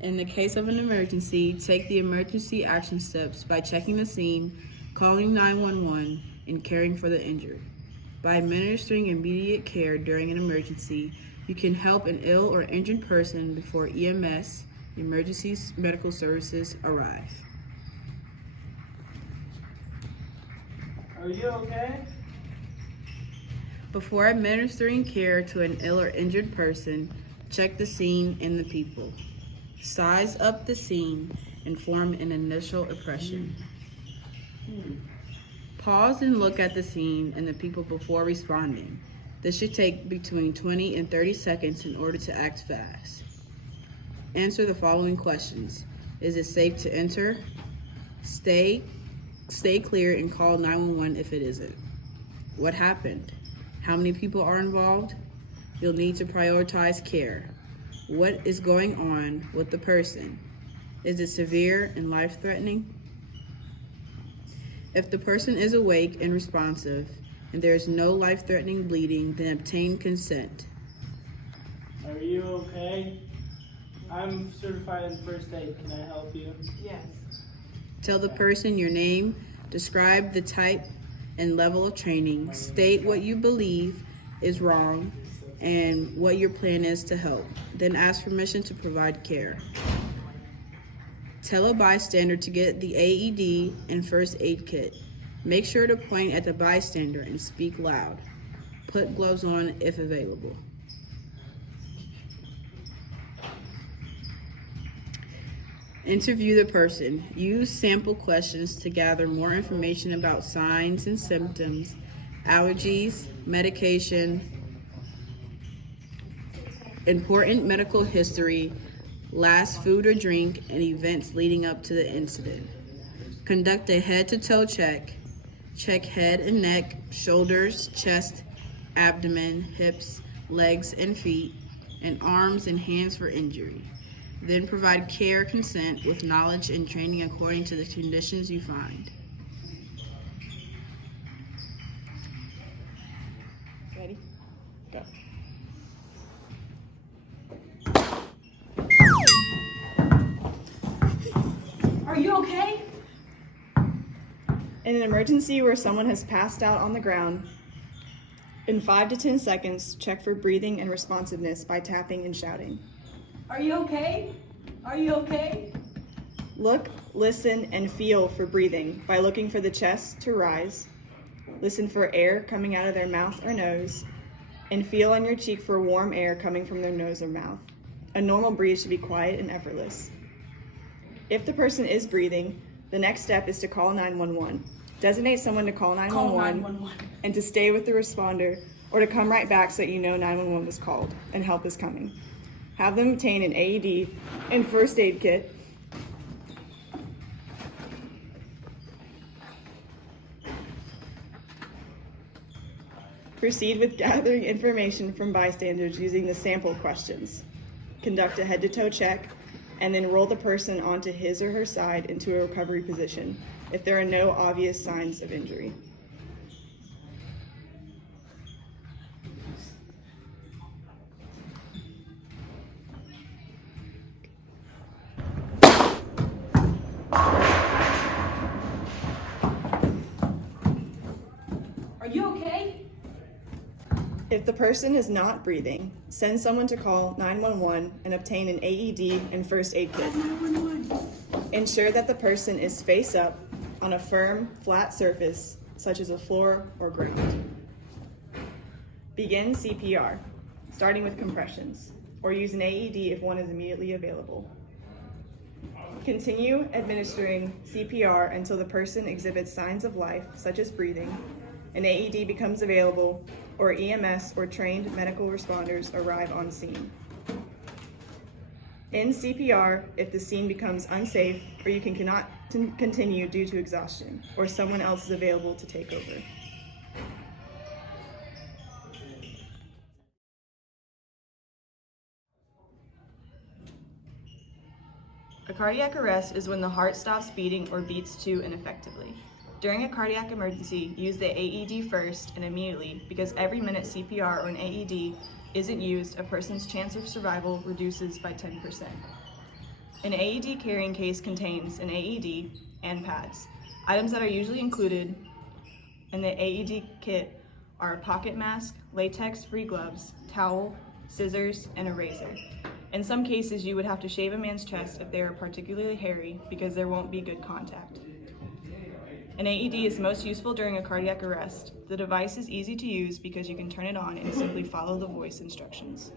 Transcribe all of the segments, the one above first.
In the case of an emergency, take the emergency action steps by checking the scene, calling 911, and caring for the injured. By administering immediate care during an emergency, you can help an ill or injured person before EMS, emergency medical services, arrive. Are you okay? Before administering care to an ill or injured person, check the scene and the people. Size up the scene and form an initial impression. Pause and look at the scene and the people before responding. This should take between 20 and 30 seconds in order to act fast. Answer the following questions. Is it safe to enter? Stay clear and call 911 if it isn't. What happened? How many people are involved? You'll need to prioritize care. What is going on with the person? Is it severe and life-threatening? If the person is awake and responsive and there is no life-threatening bleeding, then obtain consent. Are you okay? I'm certified in first aid. Can I help you? Yes. Tell the person your name, describe the type and level of training, state what you believe is wrong, and what your plan is to help. Then ask permission to provide care. Tell a bystander to get the AED and first aid kit. Make sure to point at the bystander and speak loud. Put gloves on if available. Interview the person. Use sample questions to gather more information about signs and symptoms, allergies, medication, important medical history, last food or drink, and events leading up to the incident. Conduct a head-to-toe check. Check head and neck, shoulders, chest, abdomen, hips, legs and feet, and arms and hands for injury. Then provide care consent with knowledge and training according to the conditions you find. Ready? Go. Are you okay? In an emergency where someone has passed out on the ground, in 5 to 10 seconds, check for breathing and responsiveness by tapping and shouting. Are you okay? Are you okay? Look, listen, and feel for breathing by looking for the chest to rise. Listen for air coming out of their mouth or nose, and feel on your cheek for warm air coming from their nose or mouth. A normal breathe should be quiet and effortless. If the person is breathing, the next step is to call 911. Designate someone to call 911 and to stay with the responder or to come right back so that you know 911 was called and help is coming. Have them obtain an AED and first aid kit. Proceed with gathering information from bystanders using the sample questions. Conduct a head-to-toe check and then roll the person onto his or her side into a recovery position if there are no obvious signs of injury. Are you okay? If the person is not breathing, send someone to call 911 and obtain an AED and first aid kit. Ensure that the person is face up on a firm, flat surface, such as a floor or ground. Begin CPR, starting with compressions, or use an AED if one is immediately available. Continue administering CPR until the person exhibits signs of life, such as breathing, an AED becomes available, or EMS or trained medical responders arrive on scene. End CPR if the scene becomes unsafe or you cannot continue due to exhaustion, or someone else is available to take over. A cardiac arrest is when the heart stops beating or beats too ineffectively. During a cardiac emergency, use the AED first and immediately, because every minute CPR or an AED isn't used, a person's chance of survival reduces by 10%. An AED carrying case contains an AED and pads. Items that are usually included in the AED kit are a pocket mask, latex-free gloves, towel, scissors, and a razor. In some cases, you would have to shave a man's chest if they are particularly hairy because there won't be good contact. An AED is most useful during a cardiac arrest. The device is easy to use because you can turn it on and simply follow the voice instructions.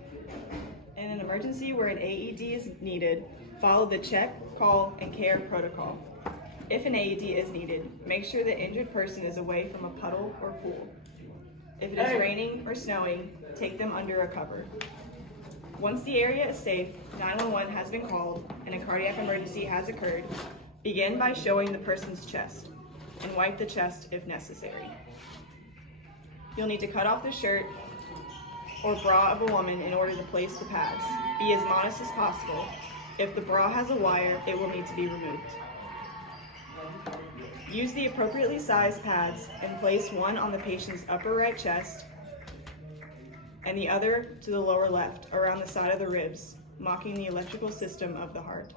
In an emergency where an AED is needed, follow the check, call, and care protocol. If an AED is needed, make sure the injured person is away from a puddle or pool. If it is raining or snowing, take them under a cover. Once the area is safe, 911 has been called, and a cardiac emergency has occurred. Begin by showing the person's chest, and wipe the chest if necessary. You'll need to cut off the shirt or bra of a woman in order to place the pads. Be as modest as possible. If the bra has a wire, it will need to be removed. Use the appropriately sized pads and place one on the patient's upper right chest and the other to the lower left, around the side of the ribs, mocking the electrical system of the heart.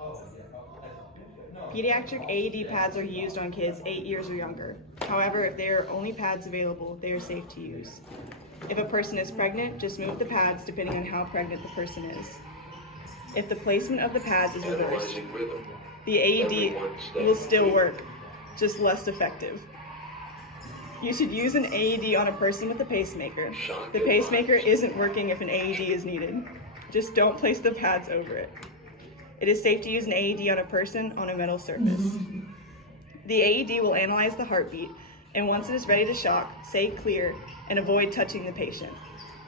Pediatric AED pads are used on kids 8 years or younger. However, if there are only pads available, they are safe to use. If a person is pregnant, just move the pads depending on how pregnant the person is. If the placement of the pads is reversed, the AED will still work, just less effective. You should use an AED on a person with a pacemaker. The pacemaker isn't working if an AED is needed. Just don't place the pads over it. It is safe to use an AED on a person on a metal surface. The AED will analyze the heartbeat, and once it is ready to shock, say clear and avoid touching the patient.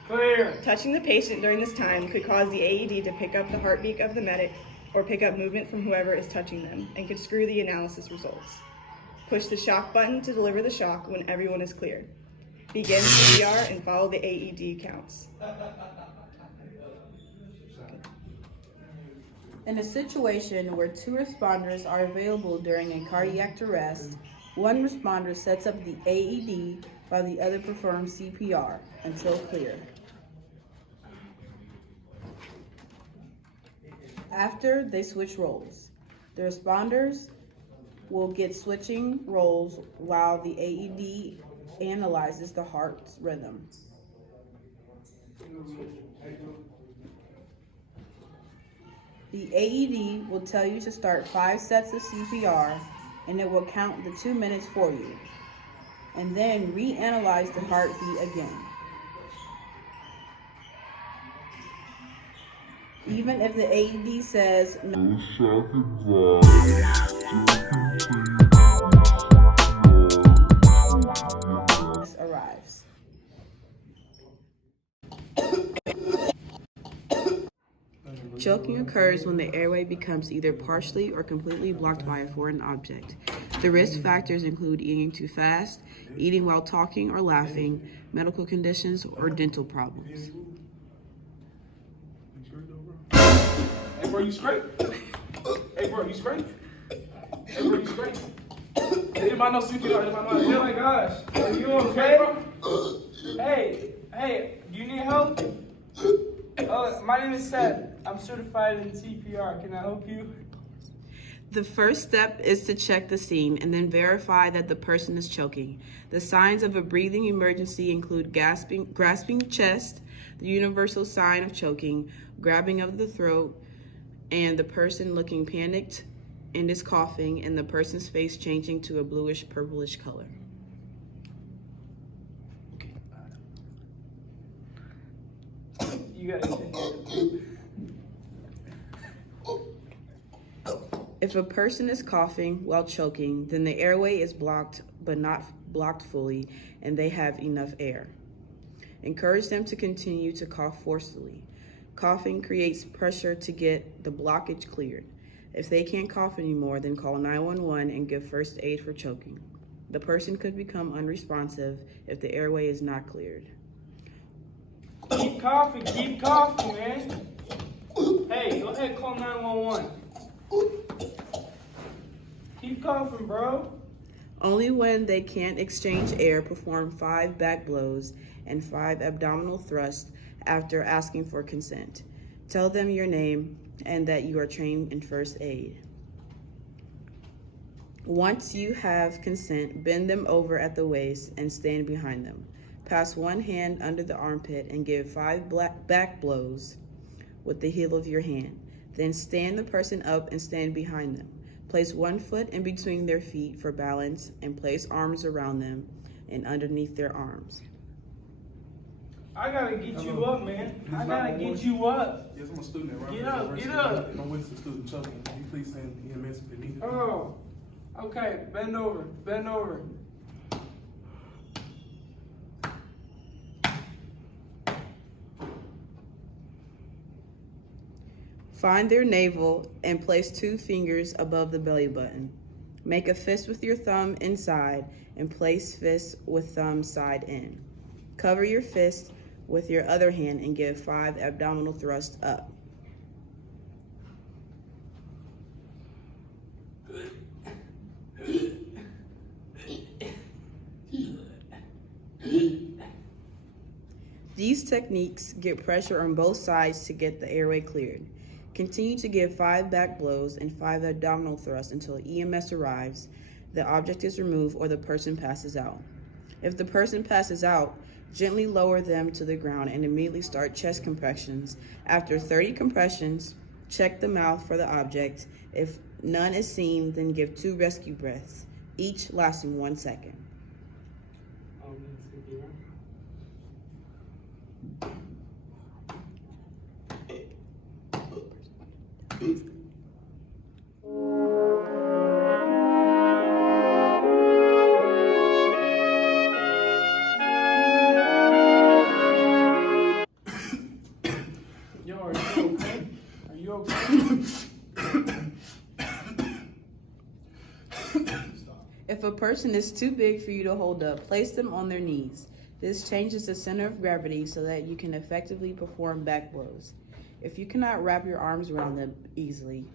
Clear. Touching the patient during this time could cause the AED to pick up the heartbeat of the medic or pick up movement from whoever is touching them and could screw the analysis results. Push the shock button to deliver the shock when everyone is clear. Begin CPR and follow the AED counts. In a situation where 2 responders are available during a cardiac arrest, one responder sets up the AED while the other performs CPR until clear. After, they switch roles. The responders will get switching roles while the AED analyzes the heart's rhythm. The AED will tell you to start 5 sets of CPR, and it will count the 2 minutes for you, and then reanalyze the heartbeat again. Even if the AED says no arrives. Choking occurs when the airway becomes either partially or completely blocked by a foreign object. The risk factors include eating too fast, eating while talking or laughing, medical conditions, or dental problems. Hey bro, you straight? Hey bro, you straight? Hey bro, you straight? Anybody know CPR? Anybody know? Oh my gosh. Are you okay, bro? Hey, do you need help? My name is Seth. I'm certified in CPR. Can I help you? The first step is to check the scene and then verify that the person is choking. The signs of a breathing emergency include grasping chest, the universal sign of choking, grabbing of the throat, and the person looking panicked and is coughing, and the person's face changing to a bluish purplish color. You gotta If a person is coughing while choking, then the airway is blocked but not blocked fully, and they have enough air. Encourage them to continue to cough forcefully. Coughing creates pressure to get the blockage cleared. If they can't cough anymore, then call 911 and give first aid for choking. The person could become unresponsive if the airway is not cleared. keep coughing, man. Hey, go ahead, call 911. Keep coughing, bro. Only when they can't exchange air, perform 5 back blows and 5 abdominal thrusts after asking for consent. Tell them your name, and that you are trained in first aid. Once you have consent, bend them over at the waist and stand behind them. Pass one hand under the armpit and give 5 back blows with the heel of your hand. Then stand the person up and stand behind them. Place one foot in between their feet for balance and place arms around them and underneath their arms. I gotta get you up, man. I gotta get you up. Yes, I'm a student at Rockford Get up, University. get up. I'm with the student choking. Can you please send EMS if they need it? Oh, okay. Bend over. Bend over. Find their navel and place 2 fingers above the belly button. Make a fist with your thumb inside and place fist with thumb side in. Cover your fist with your other hand and give 5 abdominal thrusts up. These techniques get pressure on both sides to get the airway cleared. Continue to give 5 back blows and 5 abdominal thrusts until EMS arrives, the object is removed, or the person passes out. If the person passes out, gently lower them to the ground and immediately start chest compressions. After 30 compressions, check the mouth for the object. If none is seen, then give 2 rescue breaths, each lasting 1 second. Yo, are you okay? Are you okay? If a person is too big for you to hold up, place them on their knees. This changes the center of gravity so that you can effectively perform back blows. If you cannot wrap your arms around them easily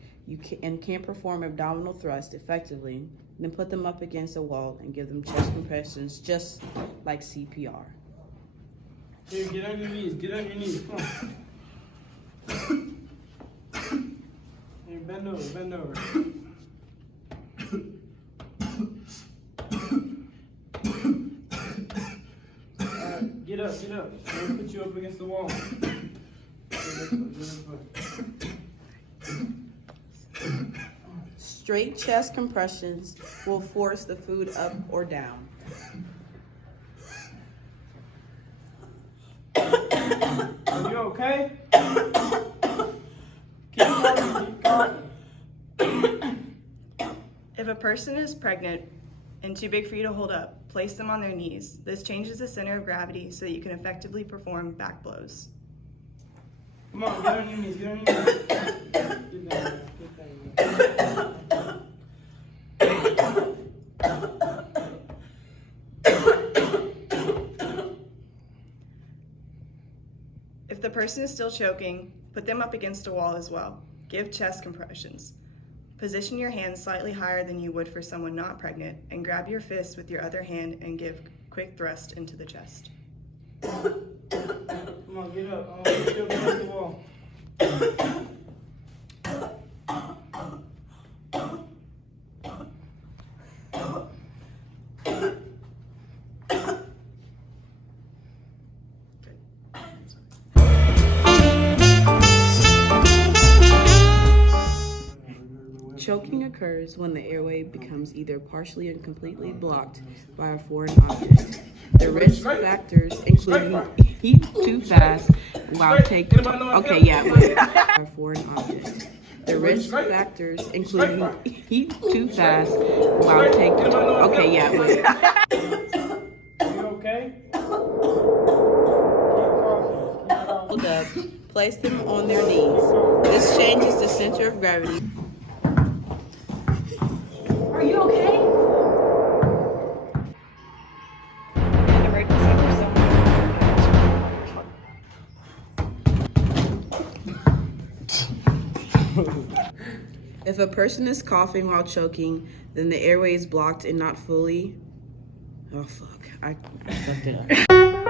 and can't perform abdominal thrust effectively, then put them up against a wall and give them chest compressions just like CPR. Here, get on your knees. Get on your knees. Come on. Here, bend over. Bend over. Alright, get up. Get up. I'm gonna put you up against the wall. Straight chest compressions will force the food up or down. Are you okay? Keep coughing. If a person is pregnant and too big for you to hold up, place them on their knees. This changes the center of gravity so that you can effectively perform back blows. Come on, get on your knees. Get on your knees. Get down there. Get down there. If the person is still choking, put them up against a wall as well. Give chest compressions. Position your hands slightly higher than you would for someone not pregnant and grab your fist with your other hand and give quick thrust into the chest. Come on, get up. I want to put you up against the wall. Choking occurs when the airway becomes either partially and completely blocked by a foreign object. The risk factors include eat too fast while taking a foreign object. The risk factors include eat too fast while taking Are you okay? hold up, place them on their knees. This changes the center of gravity. Are you okay? An emergency for someone. If a person is coughing while choking, then the airway is blocked and not fully. Oh fuck, I fucked it up.